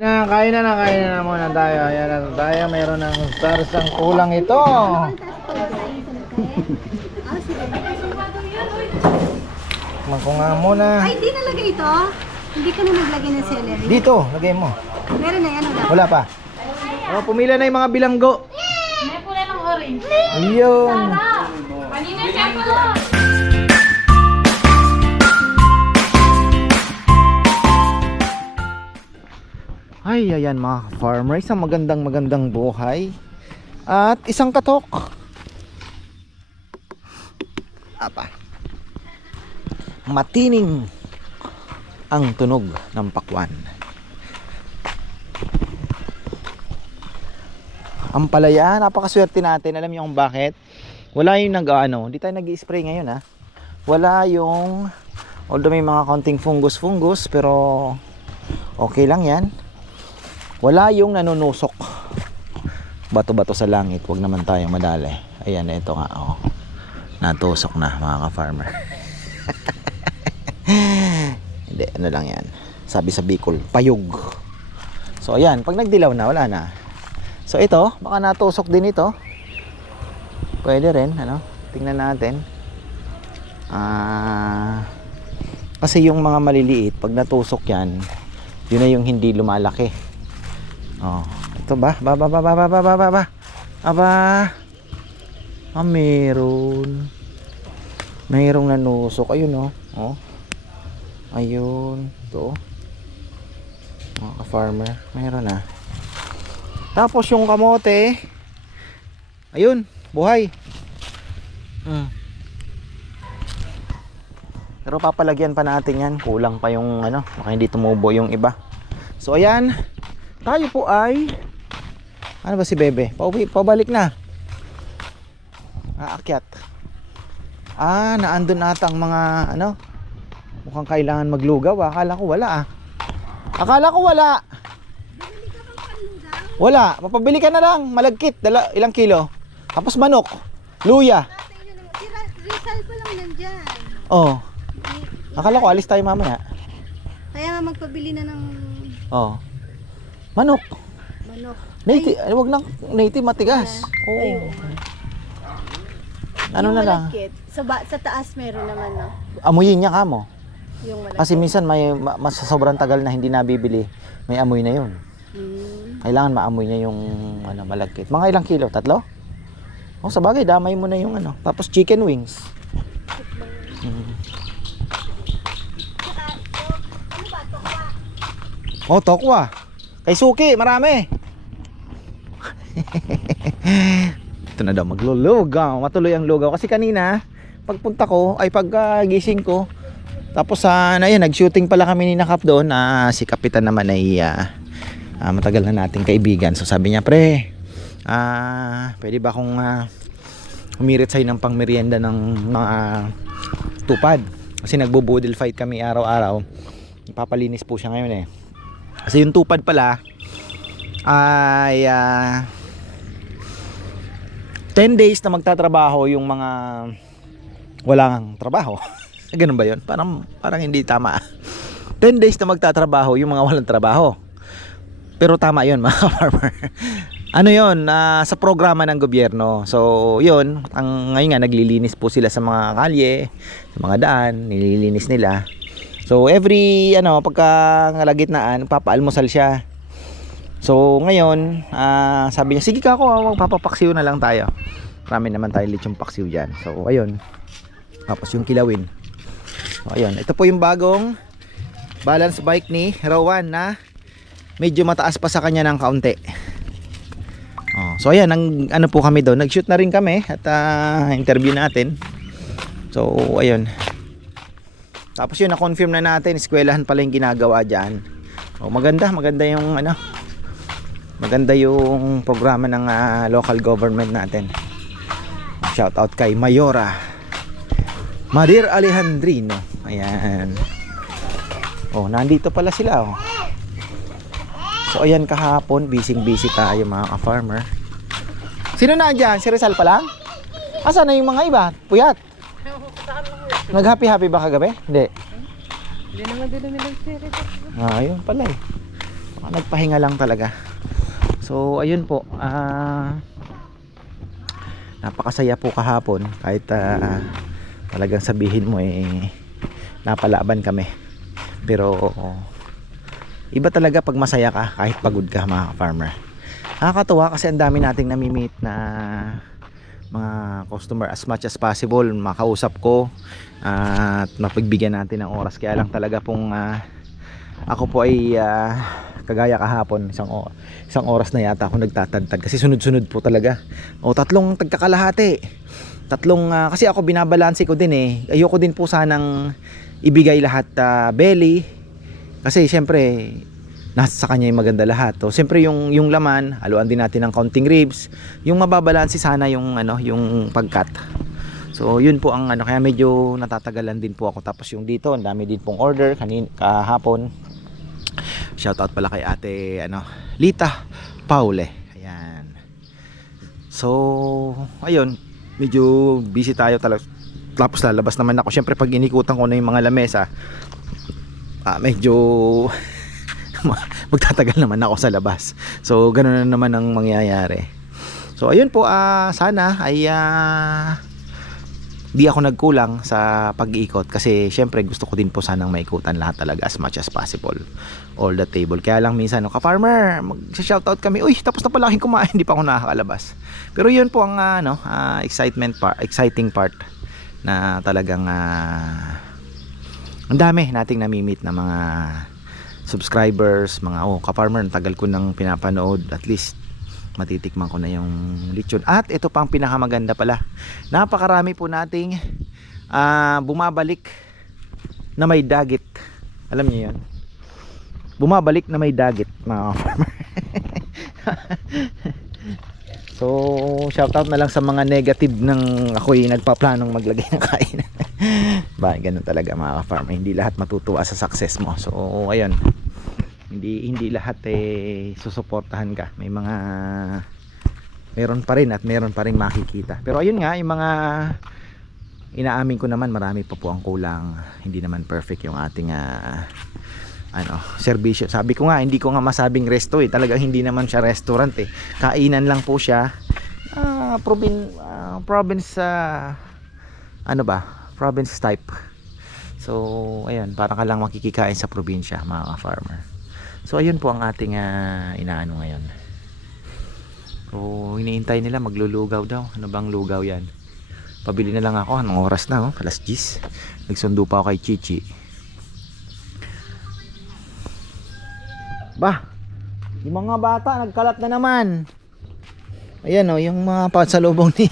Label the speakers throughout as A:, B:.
A: Na, kain na na, kain na na muna tayo. Ayan na tayo, meron ng stars ang kulang ito. Tikman ko nga muna.
B: Ay, hindi nalagay ito. Hindi ka na naglagay ng celery.
A: Dito, lagay mo.
B: Meron na yan. Wala.
A: Wala pa. Oh, pumila na yung mga bilanggo.
C: May pula ng orange.
A: Ayun.
C: Kanina siya pala.
A: Ay, ayan mga farmer, isang magandang magandang buhay. At isang katok. Apa. Matining ang tunog ng pakwan. Ang palaya, napakaswerte natin. Alam niyo kung bakit? Wala yung nag ano, hindi tayo nag-spray ngayon ha. Wala yung although may mga konting fungus-fungus pero okay lang 'yan. Wala yung nanunusok. Bato-bato sa langit, wag naman tayong madali. Ayan, ito nga oh. Natusok na mga ka-farmer. Hindi, ano lang 'yan. Sabi sa Bicol, payog. So ayan, pag nagdilaw na, wala na. So ito, baka natusok din ito. Pwede rin, ano? Tingnan natin. Ah, kasi yung mga maliliit, pag natusok yan, yun na yung hindi lumalaki. Oh, ito ba? Ba, ba, ba, ba, ba, ba, ba, ba, ba. Aba. Ah, meron. Mayroong nanusok. Ayun, oh. Oh. Ayun. Ito. Mga ka-farmer. Mayroon na. Tapos yung kamote. Ayun. Buhay. Mm. Pero papalagyan pa natin yan. Kulang pa yung ano. Baka hindi tumubo yung iba. So ayan. Tayo po ay ano ba si Bebe? Pauwi, pabalik na. Aakyat. Ah, naandun ata ang mga ano. Mukhang kailangan maglugaw. ah. Akala ko wala ah. Akala ko wala. Wala. Papabili ka na lang. Malagkit. Dala, ilang kilo? Tapos manok. Luya.
B: Rizal pa lang nandyan.
A: Oh. Akala ko alis tayo mamaya.
B: Kaya nga magpabili na ng
A: Oh. Manok.
B: manok.
A: Native, ay, wag lang native matigas. Oo. Ano
B: Yung
A: na lang?
B: Sa, ba, sa taas meron naman no.
A: Amuyin niya ka mo.
B: Yung malagkit.
A: Kasi minsan may ma- mas sobrang tagal na hindi nabibili, may amoy na 'yun.
B: Hmm.
A: Kailangan maamoy niya yung ano malagkit. Mga ilang kilo? Tatlo? Oh, sa bagay, damay mo na yung ano. Tapos chicken wings. Mm. Oh, tokwa. Kay Suki, marami. Ito na daw maglulugaw. Matuloy ang lugaw kasi kanina pagpunta ko ay paggising ko tapos sa na yun, nag-shooting pala kami ni Nakap doon na si Kapitan naman ay ah, ah, matagal na nating kaibigan. So sabi niya, pre, ah, pwede ba akong ah, humirit sa'yo ng pangmerienda ng mga tupad? Kasi nagbo-boodle fight kami araw-araw. Papalinis po siya ngayon eh. Kasi yung tupad pala ay ah, 10 days na magtatrabaho yung mga walang trabaho. Ganun ba yun? Parang, parang hindi tama. 10 days na magtatrabaho yung mga walang trabaho. Pero tama yun mga farmer. ano yun? ah, sa programa ng gobyerno. So, yun. Ang, ngayon nga, naglilinis po sila sa mga kalye, sa mga daan, nililinis nila. So, every, ano, pagka nalagitnaan, papaalmusal siya. So, ngayon, ah, sabi niya, sige ka ako, magpapapaksiw na lang tayo. Marami naman tayo lechong paksiw dyan. So, ayun. Tapos yung kilawin. So, ayun. Ito po yung bagong balance bike ni Rowan na medyo mataas pa sa kanya ng kaunti. Oh, so ayan, ang, ano po kami doon. Nag-shoot na rin kami at ah, interview natin. So, ayun. Tapos yun, na-confirm na natin, eskwelahan pala yung ginagawa dyan. Oh, maganda, maganda yung ano, maganda yung programa ng ah, local government natin. Shout out kay Mayora Madir Alejandrino. Ayan. Oh, nandito pala sila oh. So ayan kahapon, busy-busy tayo mga ka-farmer. Sino na dyan? Si Rizal pa lang? Asa na yung mga iba? Puyat. Nag-happy-happy ba kagabi? Hindi.
C: Hindi naman din si Rizal.
A: Ah, ayun pala eh. Baka nagpahinga lang talaga. So ayun po, ah napakasaya po kahapon kahit ah, talagang sabihin mo eh napalaban kami. Pero iba talaga pag masaya ka kahit pagod ka mga farmer. Nakakatuwa kasi ang dami nating nami-meet na mga customer as much as possible makausap ko at mapagbigyan natin ng oras. Kaya lang talaga pong ah, ako po ay ah, kagaya kahapon isang, isang oras na yata ako nagtatagtag kasi sunod-sunod po talaga. O tatlong tagkakalahati. Tatlong ah, kasi ako binabalanse ko din eh. Ayoko din po sanang ibigay lahat ah, belly. Kasi syempre nasa sa kanya yung maganda lahat. So, siyempre yung yung laman, haluan din natin ng counting ribs. Yung mababalansi sana yung ano, yung pagkat. So, yun po ang ano kaya medyo natatagalan din po ako. Tapos yung dito, ang dami din pong order kanin kahapon. Shout out pala kay Ate ano, Lita Paule. Ayan. So, ayun, medyo busy tayo talaga. Tapos lalabas naman ako. Siyempre pag inikutan ko na yung mga lamesa, ah, medyo magtatagal naman ako sa labas. So, ganun na naman ang mangyayari. So, ayun po, ah, sana ay ah, di ako nagkulang sa pag-iikot kasi syempre gusto ko din po sanang maikutan lahat talaga as much as possible all the table kaya lang minsan no, ka-farmer mag-shoutout kami uy tapos na pala aking kumain hindi pa ako nakakalabas pero yun po ang ah, ano, ah, excitement part exciting part na talagang ah, ang dami nating nami-meet na mga subscribers, mga oh, ka-farmer, tagal ko nang pinapanood, at least matitikman ko na yung lechon. At ito pa ang pinakamaganda pala. Napakarami po nating ah, bumabalik na may dagit. Alam niyo 'yon? Bumabalik na may dagit, mga ka-farmer. So, shoutout na lang sa mga negative ng ako'y nagpaplanong maglagay ng kainan. ba, ganun talaga mga ka-farmer. Hindi lahat matutuwa sa success mo. So, ayun. Hindi hindi lahat eh susuportahan ka. May mga meron pa rin at meron pa rin makikita. Pero ayun nga, yung mga inaamin ko naman marami pa po ang kulang. Hindi naman perfect yung ating ah, ano, serbisyo. Sabi ko nga, hindi ko nga masabing resto eh. Talagang hindi naman siya restaurant eh. Kainan lang po siya. Ah, provin, ah, province ah, ano ba? Province type. So, ayun, para ka lang makikikain sa probinsya, mga farmer. So, ayun po ang ating ah, inaano ngayon. So, iniintay nila maglulugaw daw. Ano bang lugaw yan? Pabili na lang ako. Anong oras na? Oh? Alas 10. Nagsundo pa ako kay Chichi. Ba, yung mga bata nagkalat na naman. Ayan o, yung mga pasalubong ni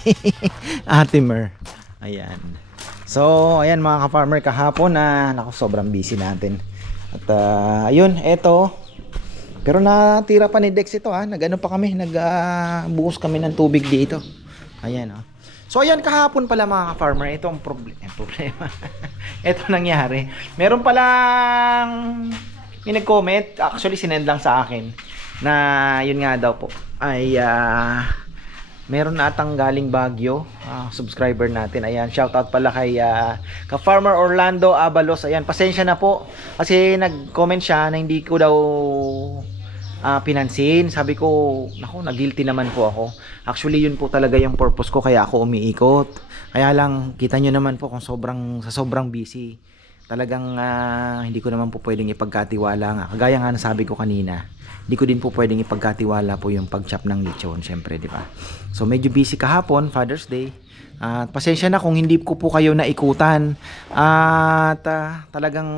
A: Ate Mer. Ayan. So, ayan mga ka-farmer kahapon na naku, sobrang busy natin. At ah, ayun, eto. Pero natira pa ni Dex ito ha. Nag-ano pa kami, nag-buhos kami ng tubig dito. Ayan oh. So ayan kahapon pala mga ka-farmer, ito ang proble- eh, problema. ito nangyari. Meron palang may nag-comment, actually sinend lang sa akin na yun nga daw po ay ah, meron na atang galing Baguio ah, subscriber natin. Ayan shout out pala kay ah, ka Farmer Orlando Abalos. Ayan pasensya na po. Kasi nag-comment siya na hindi ko daw ah, pinansin. Sabi ko nako na naman po ako. Actually yun po talaga yung purpose ko kaya ako umiikot. Kaya lang kita nyo naman po kung sobrang sa sobrang busy talagang ah, hindi ko naman po pwedeng ipagkatiwala nga. Kagaya nga nasabi ko kanina, hindi ko din po pwedeng ipagkatiwala po yung pag-chop ng lechon, syempre, di ba? So medyo busy kahapon, Father's Day. At pasensya na kung hindi ko po kayo naikutan. At ah, talagang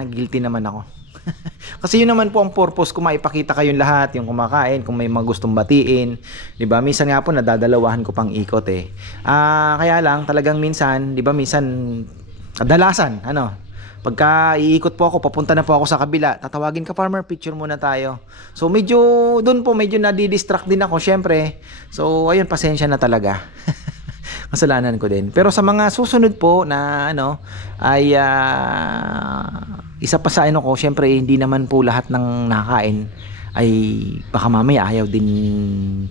A: nag-guilty naman ako. Kasi yun naman po ang purpose ko maipakita kayong lahat, yung kumakain, kung may mga gustong batiin, 'di ba? Minsan nga po nadadalawahan ko pang ikot eh. Ah, kaya lang talagang minsan, 'di ba, minsan kadalasan, ano, Pagka iikot po ako, papunta na po ako sa kabila, tatawagin ka farmer, picture muna tayo. So medyo, doon po medyo nadidistract din ako, syempre. So ayun, pasensya na talaga. Kasalanan ko din. Pero sa mga susunod po na ano, ay ah, isa pa sa ano ko, syempre hindi naman po lahat ng nakain ay baka mamaya ayaw din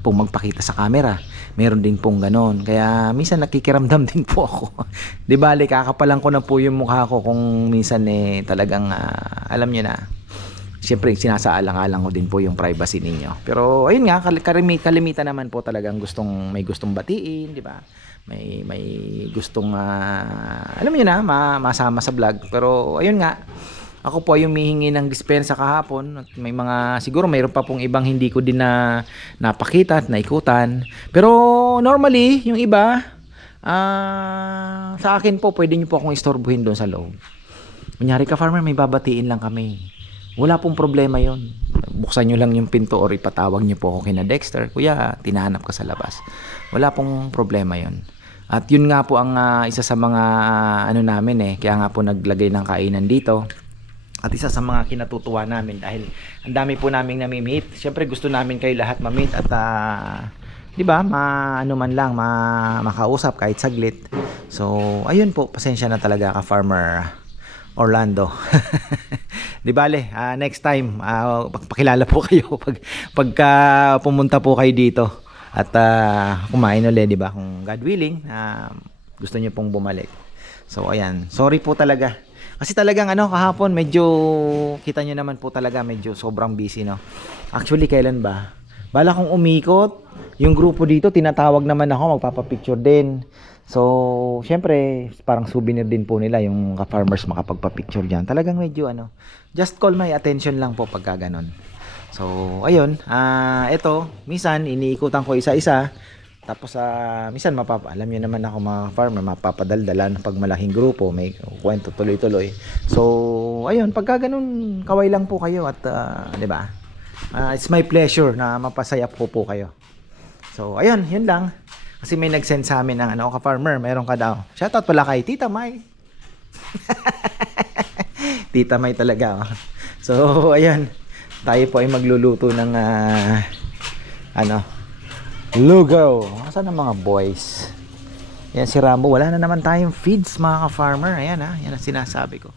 A: pong magpakita sa camera. Meron din pong ganon. Kaya minsan nakikiramdam din po ako. Di bali, kakapalan ko na po yung mukha ko kung minsan eh talagang ah, alam nyo na. Siyempre, sinasaalang-alang ko din po yung privacy ninyo. Pero, ayun nga, kal- kalimi- kalimitan naman po talagang gustong, may gustong batiin, di ba? May, may gustong, ah, alam niyo na, ma- masama sa vlog. Pero, ayun nga, ako po ay humihingi ng dispensa kahapon at may mga siguro mayroon pa pong ibang hindi ko din na napakita at naikutan. Pero normally, yung iba ah sa akin po pwede niyo po akong istorbohin doon sa loob. Kunyari ka farmer, may babatiin lang kami. Wala pong problema yon. Buksan nyo lang yung pinto or ipatawag nyo po ako kina Dexter. Kuya, tinahanap ka sa labas. Wala pong problema yon. At yun nga po ang ah, isa sa mga ah, ano namin eh. Kaya nga po naglagay ng kainan dito. At isa sa mga kinatutuwa namin dahil ang dami po naming nami-meet. Siyempre gusto namin kayo lahat ma-meet at ah, 'di ba? Ma ano man lang ma makausap kahit saglit. So, ayun po, pasensya na talaga ka Farmer Orlando. 'Di bale, ah, next time ah, pakilala po kayo pag pagka pumunta po kayo dito at ah, kumain ulit, 'di ba? Kung God willing, ah, gusto niyo pong bumalik. So ayan, sorry po talaga. Kasi talagang ano kahapon medyo kita nyo naman po talaga medyo sobrang busy no. Actually kailan ba? Bala kong umikot, yung grupo dito tinatawag naman ako magpapapicture din. So, syempre, parang souvenir din po nila yung ka-farmers makapagpa-picture diyan. Talagang medyo ano, just call my attention lang po pagka ganun. So, ayun, ah ito, minsan iniikutan ko isa-isa. Tapos sa minsan mapapa alam niyo naman ako mga farmer mapapadaldalan pag malaking grupo may kwento tuloy-tuloy. So ayun pagka ganun kaway lang po kayo at ah, 'di ba? Ah, it's my pleasure na mapasaya po po kayo. So ayun, yun lang. Kasi may nag-send sa amin ng ano ka farmer, meron ka daw. Shoutout pala kay Tita Mai. Tita May talaga. Oh. So ayun, tayo po ay magluluto ng ah, ano, Lugaw. Asan ang mga boys? Yan si Rambo. Wala na naman tayong feeds mga ka-farmer. Ayan ha. Yan ang sinasabi ko.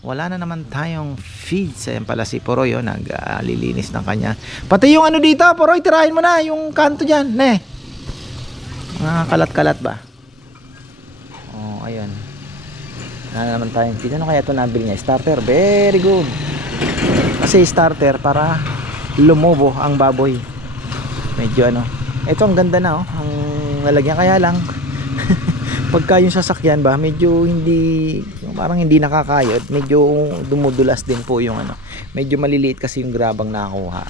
A: Wala na naman tayong feeds. Ayan pala si Poroy. Oh, Naglilinis ng kanya. Pati yung ano dito. Poroy, tirahin mo na. Yung kanto dyan. Ne. Mga kalat-kalat ba? Oh, ayun. Wala na naman tayong feeds. Ano kaya ito nabili niya? Starter. Very good. Kasi starter para lumobo ang baboy. Medyo ano. Ito ang ganda na oh. Ang lalagyan. Kaya lang pagka yung sasakyan ba medyo hindi parang hindi nakakayod medyo dumudulas din po yung ano. Medyo maliliit kasi yung grabang nakuha.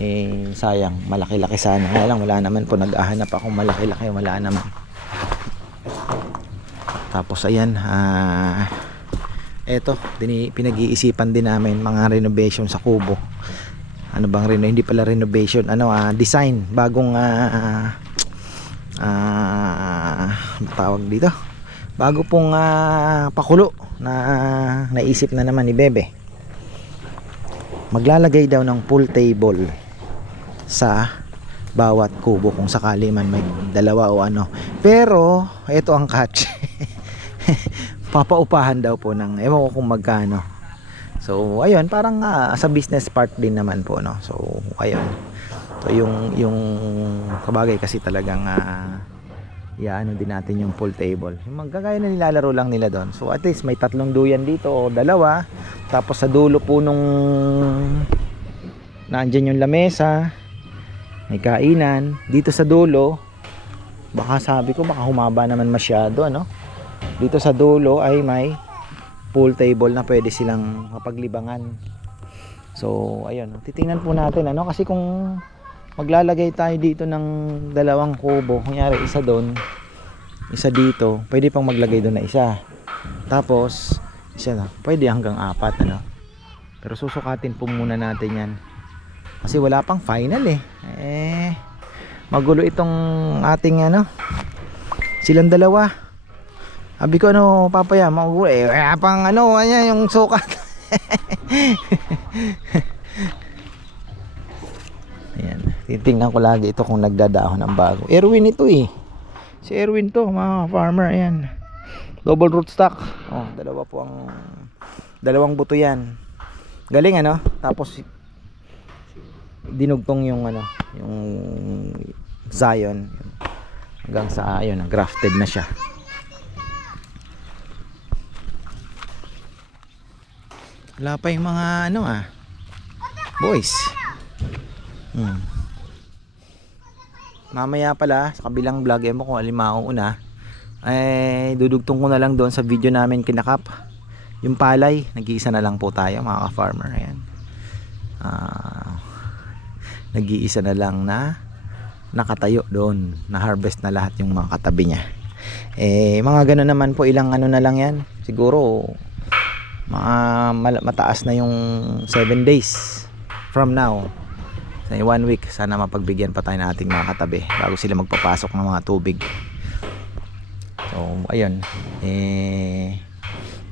A: Eh sayang malaki-laki sana. Kaya lang wala naman po. Nag-ahanap akong malaki-laki wala naman. Tapos ayan ah eto dini, pinag-iisipan din namin mga renovation sa kubo ano bang reno hindi pala renovation ano ah design bagong ah ano tawag dito? Bago pong ah, pakulo na naisip na naman ni Bebe. Maglalagay daw ng pool table sa bawat kubo kung sakali man may dalawa o ano. Pero ito ang catch. Papaupahan daw po ng ewan ko kung magkano So, ayun, parang ah, sa business part din naman po, no. So, ayun. So, yung yung kabagay kasi talagang uh, ano din natin yung pool table. Yung magkagaya na nilalaro lang nila doon. So, at least may tatlong duyan dito o dalawa. Tapos sa dulo po nung nandiyan yung lamesa, may kainan. Dito sa dulo, baka sabi ko baka humaba naman masyado, ano. Dito sa dulo ay may pool table na pwede silang mapaglibangan. So, ayun. Titingnan po natin ano kasi kung maglalagay tayo dito ng dalawang kubo, kunyari isa doon, isa dito, pwede pang maglagay doon na isa. Tapos, isa na, pwede hanggang apat ano. Pero susukatin po muna natin 'yan. Kasi wala pang final eh. Eh magulo itong ating ano silang dalawa Sabi ko ano, papaya, magulo eh. Wala pang ano, ayan yung sukat. Ayan. Titingnan ko lagi ito kung nagdadahon ng bago. Erwin ito eh. Si Erwin to, mga farmer. Ayan. Double rootstock. Oh, dalawa po ang dalawang buto yan. Galing ano? Tapos dinugtong yung ano, yung Zion hanggang sa ayun, grafted na siya. Wala pa yung mga ano ah. Boys. Hmm. Mamaya pala sa kabilang vlog eh mo kung alin mauuna. Eh dudugtong ko na lang doon sa video namin kinakap. Yung palay, nag-iisa na lang po tayo mga ka-farmer. Ayan. Ah, nag-iisa na lang na nakatayo doon. Na-harvest na lahat yung mga katabi niya. Eh, mga ganun naman po, ilang ano na lang yan. Siguro, mal- mataas na yung 7 days from now. Sa one week, sana mapagbigyan pa tayo ng ating mga katabi bago sila magpapasok ng mga tubig. So, ayun. Eh,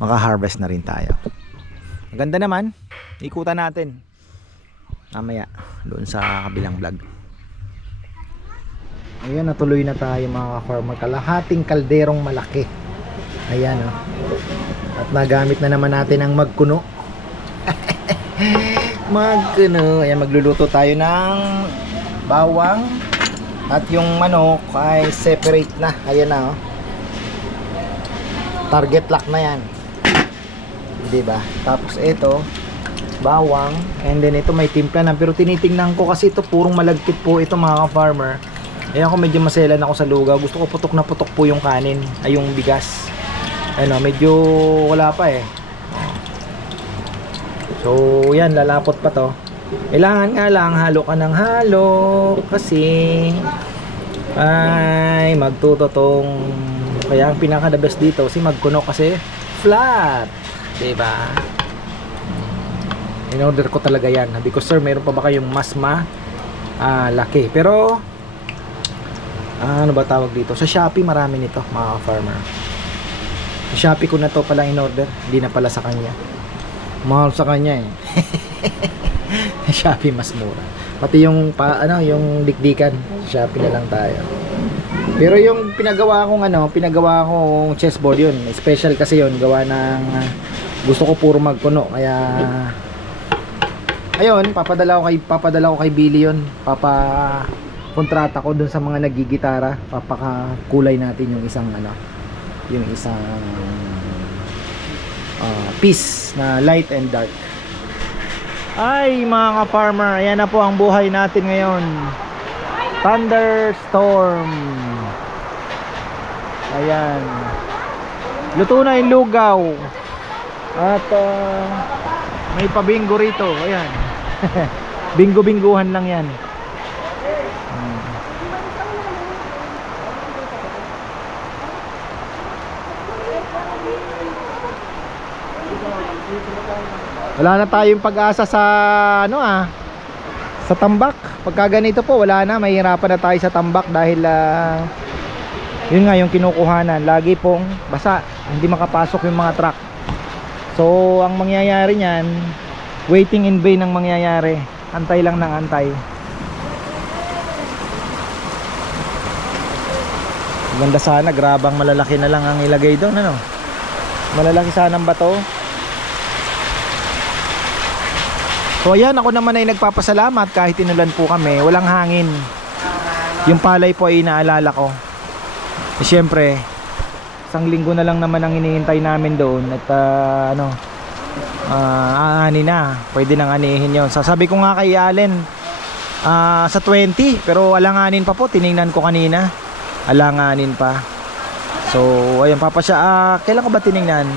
A: maka-harvest na rin tayo. Maganda naman. Ikutan natin. Mamaya, doon sa kabilang vlog. Ayan, natuloy na tayo mga farmer Kalahating kalderong malaki. Ayan, oh. At nagamit na naman natin ang magkuno. magkuno. Ayan, magluluto tayo ng bawang. At yung manok ay separate na. Ayan na, oh. Target lock na yan. Di ba? Tapos ito, bawang. And then ito may timpla na. Pero tinitingnan ko kasi ito purong malagkit po ito mga ka-farmer. Ayan ako medyo maselan ako sa lugaw. Gusto ko putok na putok po yung kanin. Ay yung bigas. Ano, medyo wala pa eh. So, yan, lalapot pa to. Kailangan nga lang, halo ka ng halo. Kasi, ay, magtuto tong, kaya ang pinaka the best dito, si magkuno kasi flat. Diba? In order ko talaga yan. Ko, sir, mayroon pa ba kayong mas ma ah, laki? Pero, ah, ano ba tawag dito? Sa Shopee marami nito, mga farmer. Shopee ko na to pala in order, hindi na pala sa kanya. Mahal sa kanya eh. Shopee mas mura. Pati yung pa, ano, yung dikdikan, Shopee na lang tayo. Pero yung pinagawa kong ano, pinagawa kong chessboard yun. Special kasi yun, gawa ng gusto ko puro magpuno kaya ayun, papadala ko kay papadala ko kay Billy yun. Papa kontrata ko dun sa mga nagigitara, papakakulay natin yung isang ano, yung isang uh, piece na light and dark. Ay mga ka-farmer, ayan na po ang buhay natin ngayon. Thunderstorm. Ayan. Luto na yung lugaw. At uh, may pabingo rito. Ayan. Bingo-binguhan lang yan. Wala na tayong pag-asa sa ano ah sa tambak. Pagka ganito po wala na, mahihirapan na tayo sa tambak dahil ah, yun nga yung kinukuhanan, lagi pong basa, hindi makapasok yung mga truck. So, ang mangyayari niyan, waiting in vain ang mangyayari. Antay lang ng antay. Ganda sana, grabang malalaki na lang ang ilagay doon, ano? Malalaki sana ang bato. So ayan, ako naman ay nagpapasalamat kahit inulan po kami, walang hangin. Yung palay po ay inaalala ko. Eh, Siyempre, isang linggo na lang naman ang hinihintay namin doon at ah, ano, ah, aani na. Pwede nang anihin yon. Sasabi ko nga kay Allen, ah, sa 20, pero alanganin pa po, tiningnan ko kanina. Alanganin pa. So, ayun, papa siya, ah, kailan ko ba tiningnan?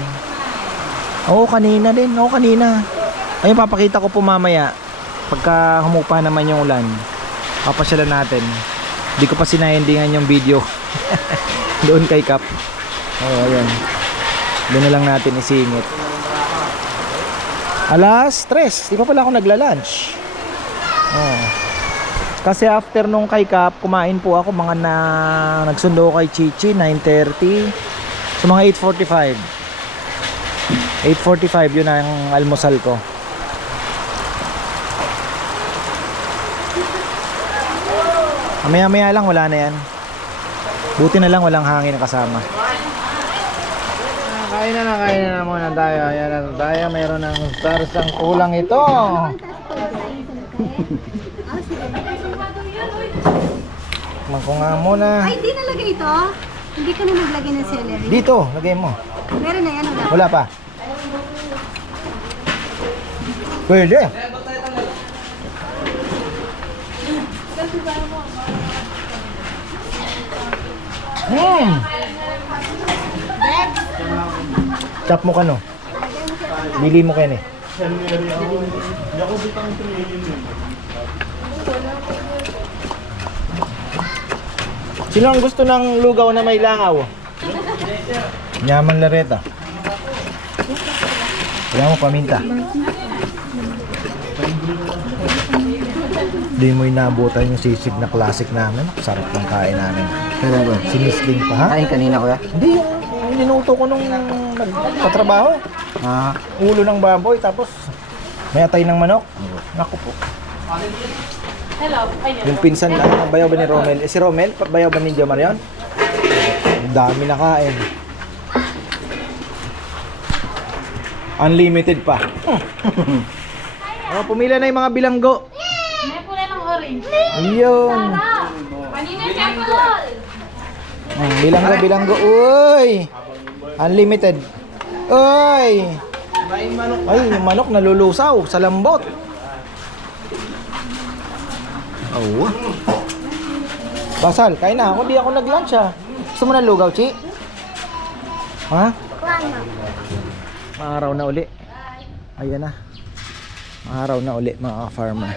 A: Oo, kanina din. Oo, kanina. Ayun, papakita ko po mamaya. Pagka humupa naman yung ulan, papasyalan natin. Hindi ko pa sinayendingan yung video. Doon kay Kap. Oo, ayun. Doon na lang natin isingit. Alas 3. Di pa pala ako nagla-lunch. Oh. Kasi after nung kay Kap, kumain po ako mga na nagsundo kay Chichi 9:30. So mga 8:45. 8.45 yun ang almusal ko Mamaya maya lang wala na yan Buti na lang walang hangin na kasama Kain na na, kain na na muna tayo Ayan na tayo, mayroon ng stars ang kulang ito Tikman ko nga muna
B: Ay, di nalagay ito. Hindi ka na naglagay ng celery.
A: Dito, lagay mo
B: Meron na yan, wala.
A: Wala pa Pwede. Hmm. Chop mo ka no? Bili mo kayo eh. Sino ang gusto ng lugaw na may langaw? Nyaman lareta. Kaya mo paminta. Di mo inabutan yung sisig na classic namin. Sarap ng kain namin.
D: Kailan ba?
A: Sinisling pa ha?
D: Ay, kanina kuya.
A: Hindi, yung, ninuto ko nung nagtatrabaho.
D: Ah,
A: Ulo ng baboy, tapos may atay ng manok. Naku po.
C: Hello.
A: Yung pinsan na bayaw ba ni Romel? Eh, si Romel, bayaw ba ni Jo Marion? Ang dami na kain. Unlimited pa. oh, pumila na yung mga bilanggo.
C: May pula ng orange.
A: Ayun.
C: Kanina chocolate.
A: Oh, bilanggo, bilanggo. Uy! Unlimited. Uy! Ay, manok nalulusaw sa lambot. Oh. Basal, kain na ako. Di ako nag-lunch ah. Gusto mo na lugaw, Chi? Ha? Maaraw na uli. Ayan na. Maaraw na uli mga farmer.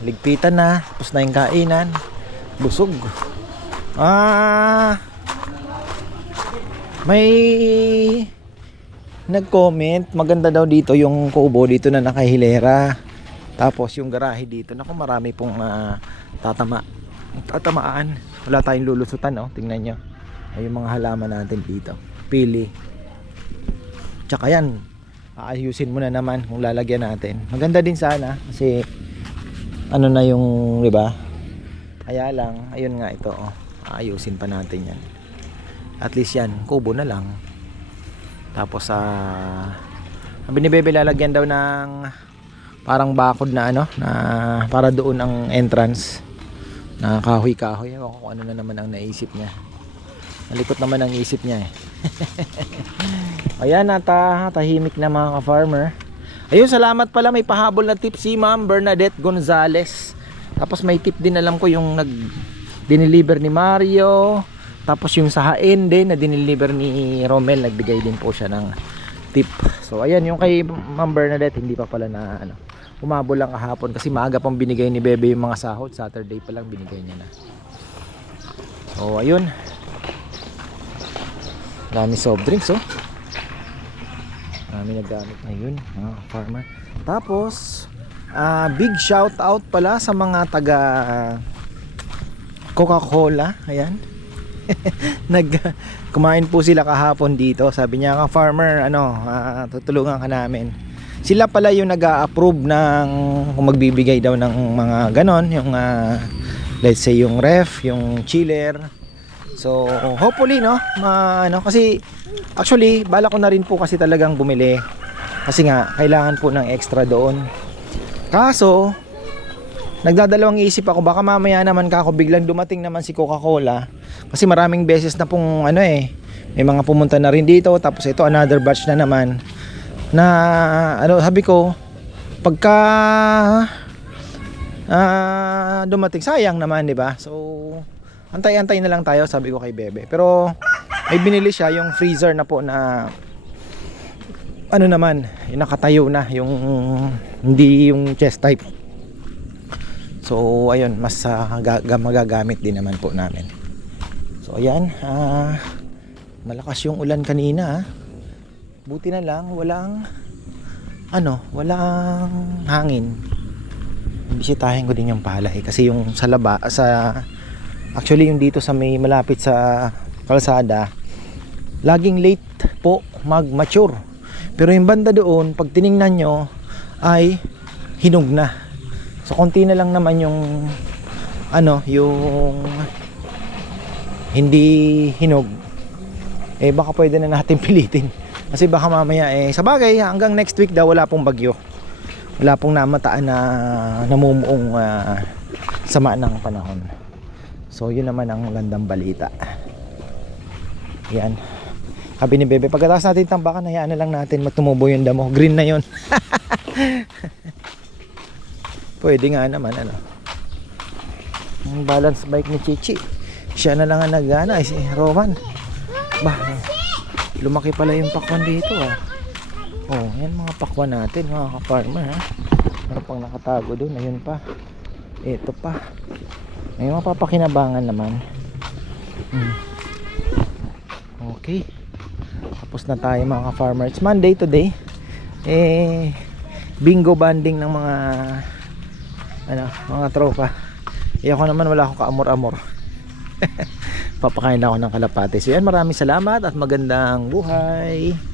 A: Ligpitan na. Tapos na yung kainan. Busog. Ah. May nag-comment, maganda daw dito yung kubo dito na nakahilera. Tapos yung garahe dito, naku marami pong ah, tatama. Tatamaan. Wala tayong lulusutan, oh. Tingnan nyo. Ay, yung mga halaman natin dito. Pili. Tsaka yan, aayusin mo na naman kung lalagyan natin. Maganda din sana kasi ano na yung, 'di ba? Kaya lang, ayun nga ito, oh. Aayusin pa natin 'yan. At least 'yan, kubo na lang. Tapos sa ni Bebe lalagyan daw ng parang bakod na ano, na para doon ang entrance na kahoy-kahoy. Ewan ko kung ano na naman ang naisip niya. Nalikot naman ang isip niya eh. Ayan, nata, tahimik na mga ka-farmer. Ayun, salamat pala. May pahabol na tip si Ma'am Bernadette Gonzales. Tapos may tip din alam ko yung nag dineliver ni Mario. Tapos yung sa hain din na dineliver ni Romel. Nagbigay din po siya ng tip. So ayan, yung kay Ma'am Bernadette hindi pa pala na ano. Umabol lang kahapon kasi maaga pang binigay ni Bebe yung mga sahod. Saturday pa lang binigay niya na. So ayun. Dami soft drinks oh. Dami nagamit ngayon mga farmer. Tapos ah, big shout out pala sa mga taga Coca-Cola. Ayan. Nag kumain po sila kahapon dito. Sabi niya, ka farmer, ano, ah, tutulungan ka namin. Sila pala yung nag-approve ng kung magbibigay daw ng mga ganon, yung ah, let's say yung ref, yung chiller. So, hopefully no, ma, ano kasi actually bala ko na rin po kasi talagang bumili. Kasi nga kailangan po ng extra doon. Kaso nagdadalawang isip ako baka mamaya naman kako biglang dumating naman si Coca-Cola kasi maraming beses na pong ano eh may mga pumunta na rin dito tapos ito another batch na naman na ano sabi ko pagka ah, dumating sayang naman di ba so antay-antay na lang tayo sabi ko kay Bebe pero may binili siya yung freezer na po na ano naman yung nakatayo na yung hindi yung chest type So ayun, mas uh, magagamit din naman po namin. So ayan, ah, malakas yung ulan kanina. ah. Buti na lang walang ano, walang hangin. Bisitahin ko din yung palay kasi yung sa laba sa actually yung dito sa may malapit sa kalsada laging late po mag-mature. Pero yung banda doon, pag tiningnan nyo, ay hinog na. So konti na lang naman yung ano, yung hindi hinog. Eh baka pwede na natin pilitin. Kasi baka mamaya eh sa bagay hanggang next week daw wala pong bagyo. Wala pong namataan na namumuong ah, sama ng panahon. So yun naman ang magandang balita. Yan. Sabi ni Bebe, pagkatapos natin tambakan, hayaan na lang natin matumubo yung damo. Green na yun. Pwede nga naman, ano. Ang balance bike ni Chichi. Siya na lang ang nagana, si Roman. Bah, lumaki pala yung pakwan dito ah. Oh, yan mga pakwan natin, mga ka-farmer ha. Meron pang nakatago doon, ayun pa. Ito pa. May mapapakinabangan naman. Hmm. Okay. Tapos na tayo mga ka-farmer. Monday today. Eh, bingo banding ng mga ano, mga tropa. Eh ako naman wala akong kaamor-amor. Papakain ako ng kalapate. So yan, maraming salamat at magandang buhay.